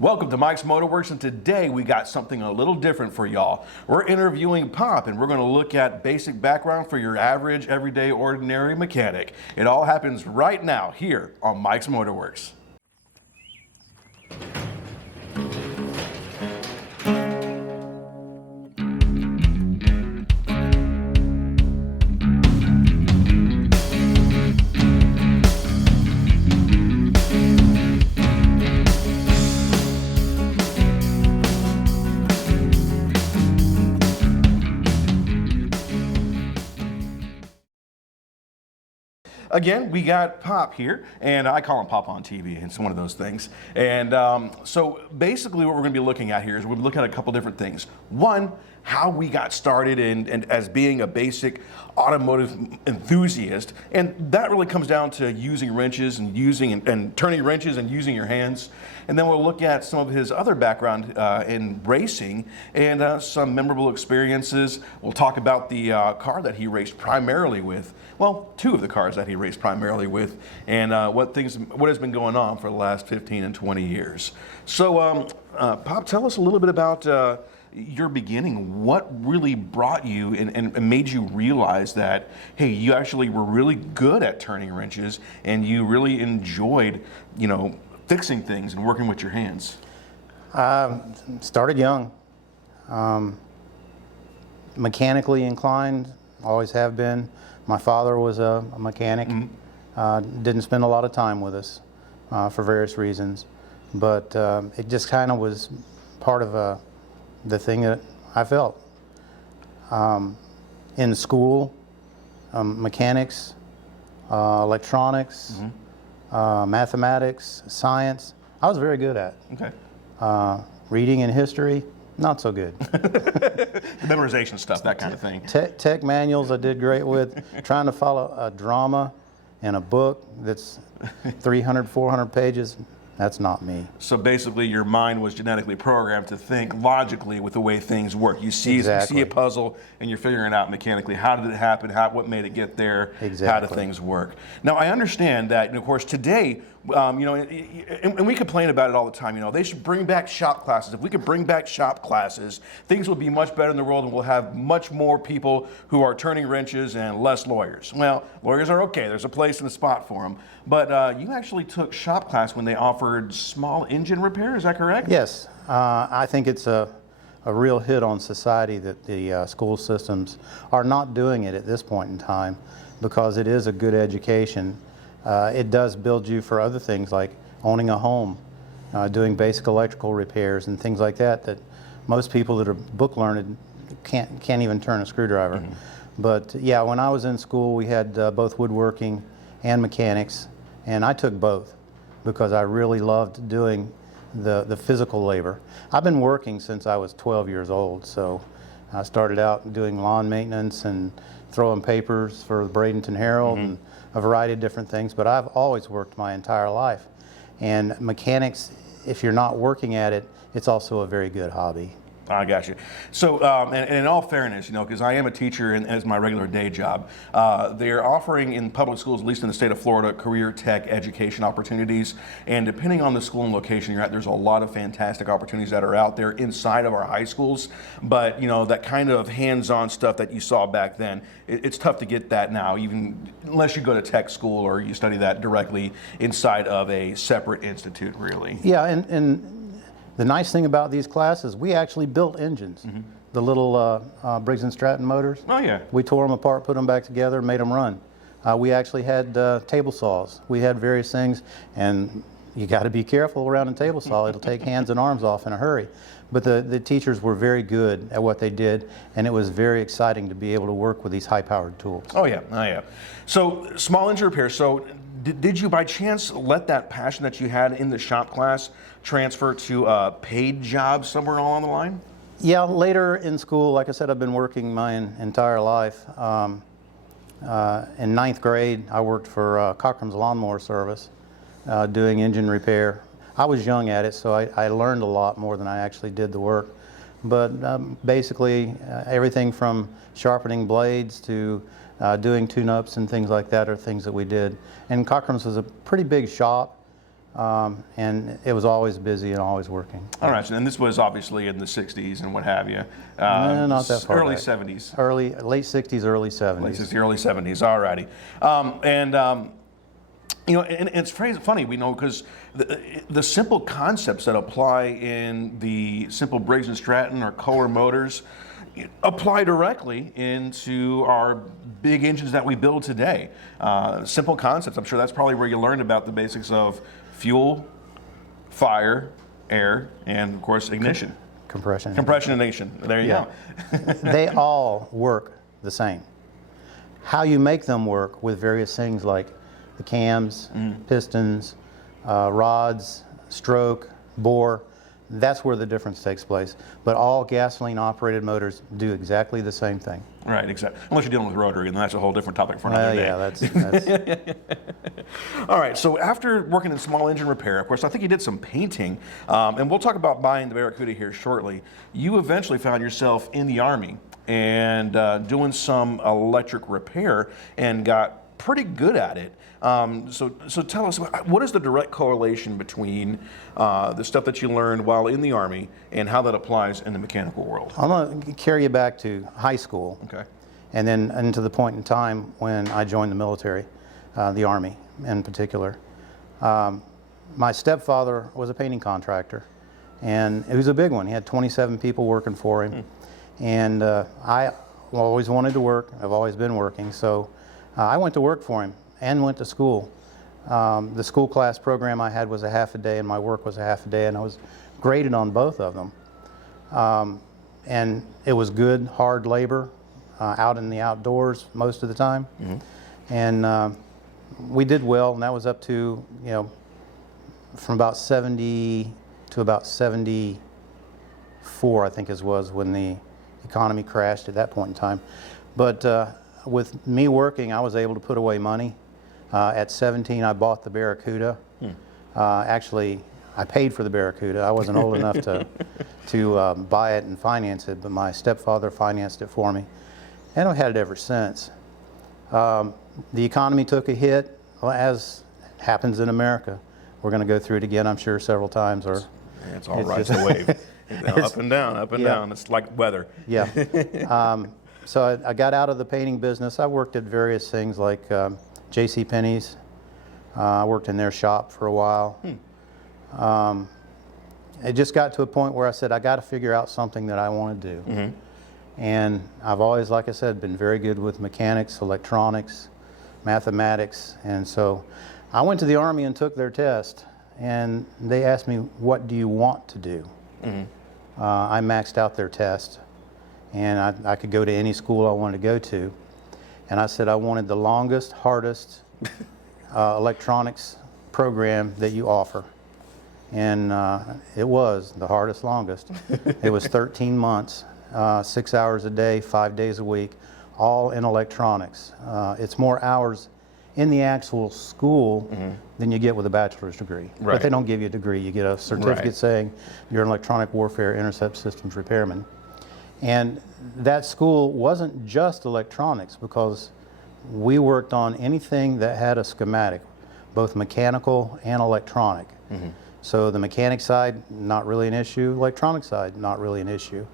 Welcome to Mike's Motorworks, and today we got something a little different for y'all. We're interviewing Pop, and we're going to look at basic background for your average, everyday, ordinary mechanic. It all happens right now here on Mike's Motorworks. Again, we got Pop here, and I call him Pop on TV. It's one of those things. And so basically what we're going to be looking at here is we'll be looking at a couple different things. One, how we got started and as being a basic automotive enthusiast, and that really comes down to using wrenches and turning wrenches and using your hands. And then we'll look at some of his other background in racing and some memorable experiences. We'll talk about the car that he raced primarily with. Well, two of the cars that he raced primarily with, and what has been going on for the last 15 and 20 years. So, Pop, tell us a little bit about your beginning. What really brought you and made you realize that, hey, you actually were really good at turning wrenches and you really enjoyed, fixing things and working with your hands? Started young. Mechanically inclined, always have been. My father was a mechanic. Didn't spend a lot of time with us for various reasons, but it just kind of was part of the thing that I felt. In school, mechanics, electronics, mathematics, science, I was very good at. Okay. Reading and history, not so good. Memorization stuff, that kind of thing. Tech manuals I did great with. Trying to follow a drama in a book that's 300, 400 pages, that's not me. So basically your mind was genetically programmed to think logically with the way things work. You see a puzzle and you're figuring out mechanically, how did it happen, what made it get there, how do things work. Now I understand that, and of course today, and we complain about it all the time, they should bring back shop classes. If we could bring back shop classes, things will be much better in the world and we'll have much more people who are turning wrenches and less lawyers. Well, lawyers are okay, there's a place and a spot for them. But you actually took shop class when they offered small engine repair, is that correct? Yes, I think it's a real hit on society that the school systems are not doing it at this point in time, because it is a good education. It does build you for other things like owning a home, doing basic electrical repairs and things like that most people that are book learned can't even turn a screwdriver. But yeah, when I was in school we had both woodworking and mechanics, and I took both because I really loved doing the physical labor. I've been working since I was 12 years old, so I started out doing lawn maintenance and throwing papers for the Bradenton Herald and a variety of different things, but I've always worked my entire life. And mechanics, if you're not working at it, it's also a very good hobby. I got you. So, and in all fairness, because I am a teacher and as my regular day job, they're offering in public schools, at least in the state of Florida, career tech education opportunities. And depending on the school and location you're at, there's a lot of fantastic opportunities that are out there inside of our high schools. But, that kind of hands-on stuff that you saw back then, it's tough to get that now, even unless you go to tech school or you study that directly inside of a separate institute, really. Yeah, and the nice thing about these classes, we actually built engines. The little Briggs & Stratton motors. Oh yeah. We tore them apart, put them back together, made them run. We actually had table saws. We had various things, and you got to be careful around a table saw. It'll take hands and arms off in a hurry. But the teachers were very good at what they did, and it was very exciting to be able to work with these high-powered tools. Oh yeah, oh yeah. So small engine repair. So did you by chance let that passion that you had in the shop class transfer to a paid job somewhere along the line? Yeah, later in school, like I said, I've been working my entire life. In ninth grade, I worked for Cochran's Lawnmower Service, doing engine repair. I was young at it, so I learned a lot more than I actually did the work. But basically, everything from sharpening blades to doing tune-ups and things like that are things that we did. And Cochran's was a pretty big shop. and it was always busy and always working. All right, and this was obviously in the 60s and what have you. No, not that far Early back. 70s. Late 60s, early 70s. Late 60s, early 70s, all righty. You know, and it's funny, we know, because the simple concepts that apply in the simple Briggs and Stratton or Kohler motors apply directly into our big engines that we build today. Simple concepts. I'm sure that's probably where you learned about the basics of fuel, fire, air, and of course ignition. Compression. Compression and ignition. There you go. They all work the same. How you make them work with various things like the cams, pistons, rods, stroke, bore, that's where the difference takes place. But all gasoline operated motors do exactly the same thing. Right, exactly. Unless you're dealing with rotary, and that's a whole different topic for another day. Yeah, that's All right, so after working in small engine repair, of course, I think you did some painting, and we'll talk about buying the Barracuda here shortly. You eventually found yourself in the Army and doing some electric repair and got pretty good at it. So tell us, what is the direct correlation between the stuff that you learned while in the Army and how that applies in the mechanical world? I'm going to carry you back to high school. Okay. And then into the point in time when I joined the military, the Army in particular. My stepfather was a painting contractor, and it was a big one. He had 27 people working for him. And I always wanted to work. I've always been working. So I went to work for him and went to school. The school class program I had was a half a day, and my work was a half a day, and I was graded on both of them. And it was good, hard labor, out in the outdoors most of the time. And we did well, and that was up to, you know, from about 70 to about 74, I think it was when the economy crashed at that point in time. But with me working, I was able to put away money. At 17, I bought the Barracuda. Actually, I paid for the Barracuda. I wasn't old enough to buy it and finance it, but my stepfather financed it for me. And I've had it ever since. The economy took a hit, as happens in America. We're going to go through it again, I'm sure, several times. Or it's all right, it's a wave. Up and down, up and down. It's like weather. Yeah. So I got out of the painting business. I worked at various things like J.C. Penney's. I worked in their shop for a while. It just got to a point where I said, I got to figure out something that I want to do. And I've always, like I said, been very good with mechanics, electronics, mathematics. And so I went to the Army and took their test. And they asked me, what do you want to do? I maxed out their test. And I could go to any school I wanted to go to. And I said I wanted the longest, hardest electronics program that you offer. And it was the hardest, longest. It was 13 months, 6 hours a day, 5 days a week, all in electronics. It's more hours in the actual school than you get with a bachelor's degree. Right. But they don't give you a degree. You get a certificate Right. saying you're an electronic warfare intercept systems repairman. And that school wasn't just electronics, because we worked on anything that had a schematic, both mechanical and electronic. So the mechanic side, not really an issue. Electronic side, not really an issue.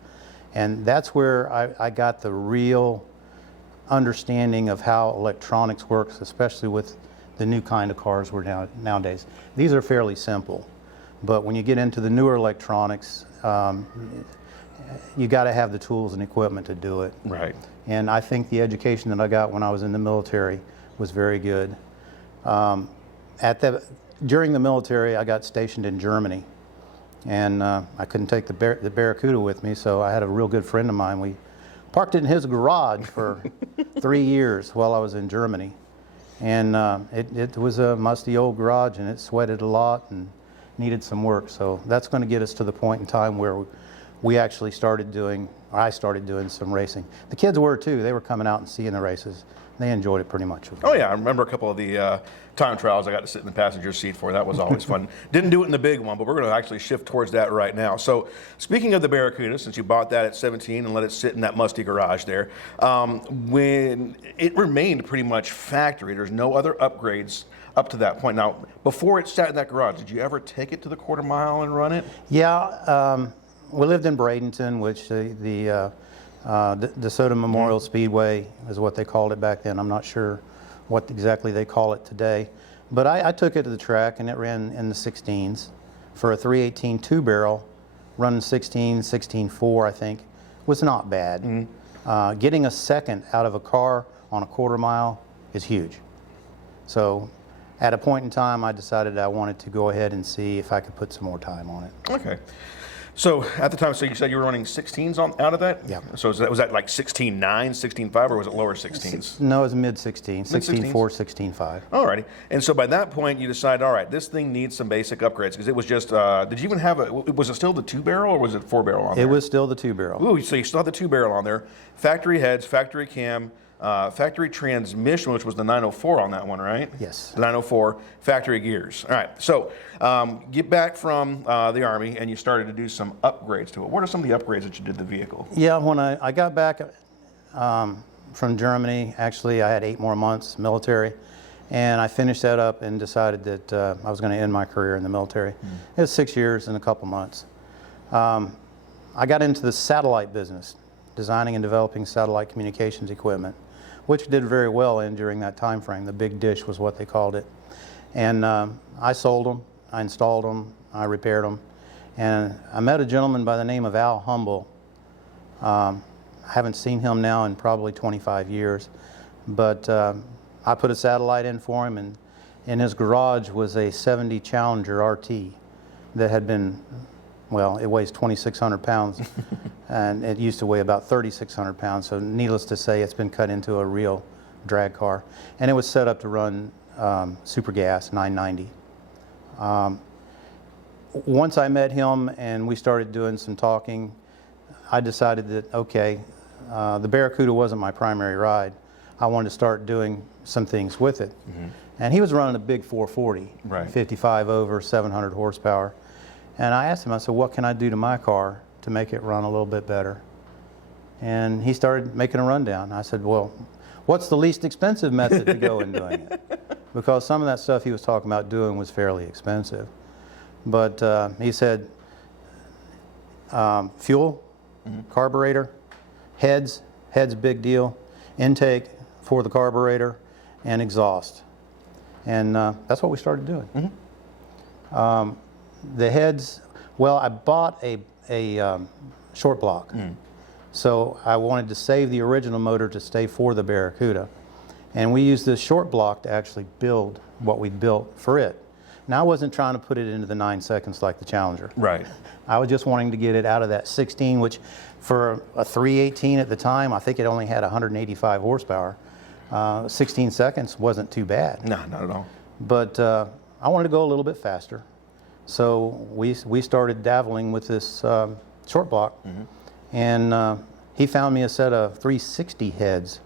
And that's where I got the real understanding of how electronics works, especially with the new kind of cars we're nowadays. These are fairly simple, but when you get into the newer electronics, you got to have the tools and equipment to do it. Right. And I think the education that I got when I was in the military was very good. During the military, I got stationed in Germany, and I couldn't take the Barracuda with me, so I had a real good friend of mine. We parked it in his garage for 3 years while I was in Germany. And it was a musty old garage, and it sweated a lot and needed some work. So that's going to get us to the point in time where we actually I started doing some racing. The kids were too. They were coming out and seeing the races. They enjoyed it pretty much. Oh yeah, I remember a couple of the time trials I got to sit in the passenger seat for. That was always fun. Didn't do it in the big one, but we're going to actually shift towards that right now. So speaking of the Barracuda, since you bought that at 17 and let it sit in that musty garage there, when it remained pretty much factory, there's no other upgrades up to that point. Now, before it sat in that garage, did you ever take it to the quarter mile and run it? Yeah, we lived in Bradenton, which the DeSoto Memorial Speedway is what they called it back then. I'm not sure what exactly they call it today. But I took it to the track, and it ran in the 16s for a 318 two-barrel, running 16.4, I think, was not bad. Getting a second out of a car on a quarter mile is huge. So at a point in time, I decided I wanted to go ahead and see if I could put some more time on it. Okay. So at the time, so you said you were running 16s out of that? Yeah. So was that like 16.9, 16.5, or was it lower 16s? No, it was mid-16, 16.4, 16.5. Alrighty. And so by that point, you decided, all right, this thing needs some basic upgrades, because it was just, did you even have was it still the 2-barrel, or was it 4-barrel on there? It was still the 2-barrel. Ooh, so you still had the 2-barrel on there. Factory heads, factory cam, factory transmission, which was the 904 on that one, right? Yes. The 904, factory gears. All right, so get back from the Army, and you started to do some upgrades to it. What are some of the upgrades that you did to the vehicle? Yeah, when I got back from Germany, actually I had 8 more months military, and I finished that up and decided that I was going to end my career in the military. It was 6 years and a couple months. I got into the satellite business, designing and developing satellite communications equipment, which did very well during that time frame. The big dish was what they called it. And I sold them, I installed them, I repaired them. And I met a gentleman by the name of Al Humble. I haven't seen him now in probably 25 years, but I put a satellite in for him, and in his garage was a 70 Challenger RT that had been, well, it weighs 2,600 pounds, and it used to weigh about 3,600 pounds, so needless to say, it's been cut into a real drag car. And it was set up to run super gas, 990. Once I met him and we started doing some talking, I decided that, okay, the Barracuda wasn't my primary ride. I wanted to start doing some things with it. And he was running a big 440, Right. 55 over, 700 horsepower. And I asked him, I said, what can I do to my car to make it run a little bit better? And he started making a rundown. I said, well, what's the least expensive method to go in doing it? Because some of that stuff he was talking about doing was fairly expensive. But he said, fuel, carburetor, heads big deal, intake for the carburetor, and exhaust. And that's what we started doing. The heads, well, I bought a short block. So I wanted to save the original motor to stay for the Barracuda. And we used this short block to actually build what we built for it. Now I wasn't trying to put it into the 9 seconds like the Challenger. Right. I was just wanting to get it out of that 16, which for a 318 at the time, I think it only had 185 horsepower. 16 seconds wasn't too bad. No, not at all. But I wanted to go a little bit faster. So we started dabbling with this short block. And he found me a set of 360 heads,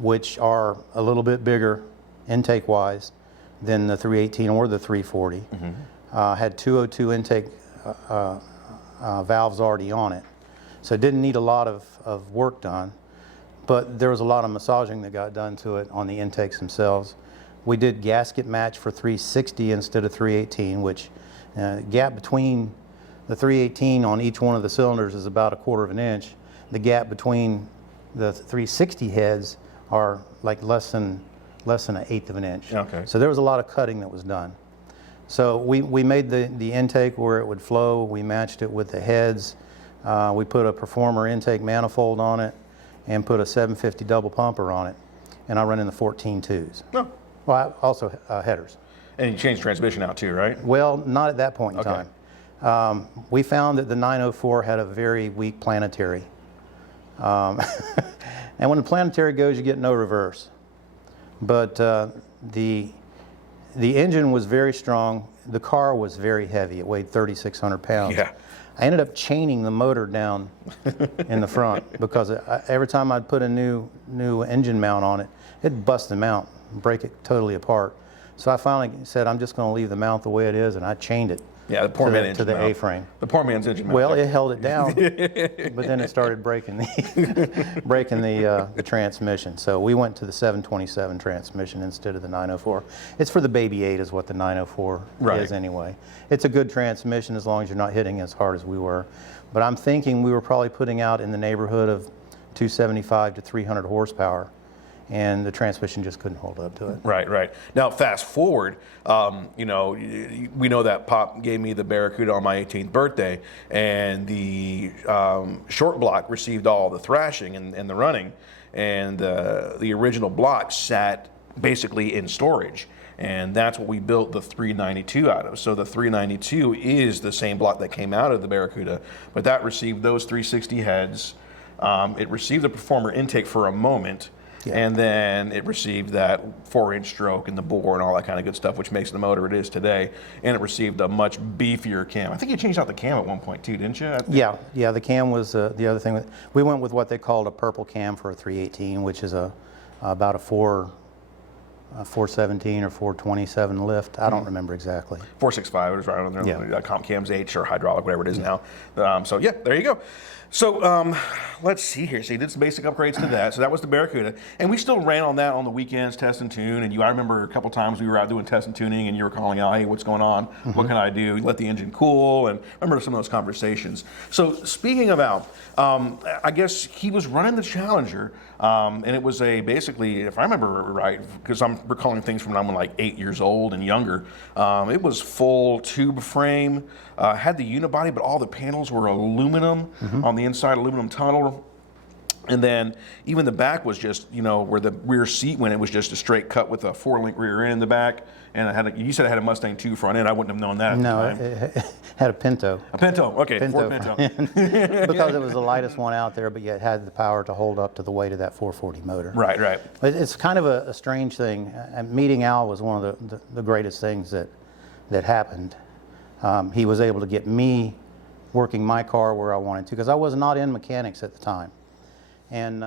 which are a little bit bigger intake-wise than the 318 or the 340. Had 202 intake valves already on it. So it didn't need a lot of work done, but there was a lot of massaging that got done to it on the intakes themselves. We did gasket match for 360 instead of 318, which gap between the 318 on each one of the cylinders is about 1/4 of an inch. The gap between the 360 heads are like less than 1/8 of an inch. Okay. So there was a lot of cutting that was done. So we made the intake where it would flow. We matched it with the heads. We put a Performer intake manifold on it and put a 750 double pumper on it. And I run in the 14.2s. No. Well, also headers. And you changed transmission out too, right? Well, not at that point in Okay. time. We found that the 904 had a very weak planetary. And when the planetary goes, you get no reverse. But the engine was very strong. The car was very heavy. It weighed 3,600 pounds. Yeah. I ended up chaining the motor down in the front because every time I'd put a new engine mount on it, it'd bust the mount, break it totally apart. So I finally said, I'm just going to leave the mount the way it is, and I chained it Yeah, the poor man's engine to the mount. A-frame. The poor man's engine mount. Well, it held it down, but then it started breaking the transmission. So we went to the 727 transmission instead of the 904. It's for the baby 8 is what the 904 is anyway. It's a good transmission as long as you're not hitting as hard as we were. But I'm thinking we were probably putting out in the neighborhood of 275 to 300 horsepower. And the transmission just couldn't hold up to it. Right. Now, fast forward, we know that Pop gave me the Barracuda on my 18th birthday, and the short block received all the thrashing and the running, and the original block sat basically in storage. And that's what we built the 392 out of. So the 392 is the same block that came out of the Barracuda, but that received those 360 heads. It received the Performer intake for a moment. Yeah. And then it received that 4-inch stroke and the bore and all that kind of good stuff, which makes the motor it is today. And it received a much beefier cam. I think you changed out the cam at one point too, didn't you? Yeah. The cam was the other thing. We went with what they called a purple cam for a 318, which is about a 417 or 427 lift. I don't remember exactly. 465. It was right on there. Yeah. Comp cams H or hydraulic, whatever it is now. So yeah, there you go. So let's see here. So you did some basic upgrades to that. So that was the Barracuda, and we still ran on that on the weekends, test and tune. And I remember a couple times we were out doing test and tuning, and you were calling out, "Hey, what's going on? What can I do? Let the engine cool." And I remember some of those conversations. So speaking about, I guess he was running the Challenger, and it was basically, if I remember right, because I'm recalling things from when I'm like 8 years old and younger. It was full tube frame, had the unibody, but all the panels were aluminum on the inside, aluminum tunnel. And then even the back was just, where the rear seat went, it was just a straight cut with a 4-link rear end in the back. And you said it had a Mustang 2 front end. I wouldn't have known that at the time. No, it had a Pinto. A Pinto, okay, Ford Pinto. Because it was the lightest one out there, but yet had the power to hold up to the weight of that 440 motor. Right. It's kind of a strange thing. Meeting Al was one of the greatest things that happened. He was able to get me working my car where I wanted to, because I was not in mechanics at the time. And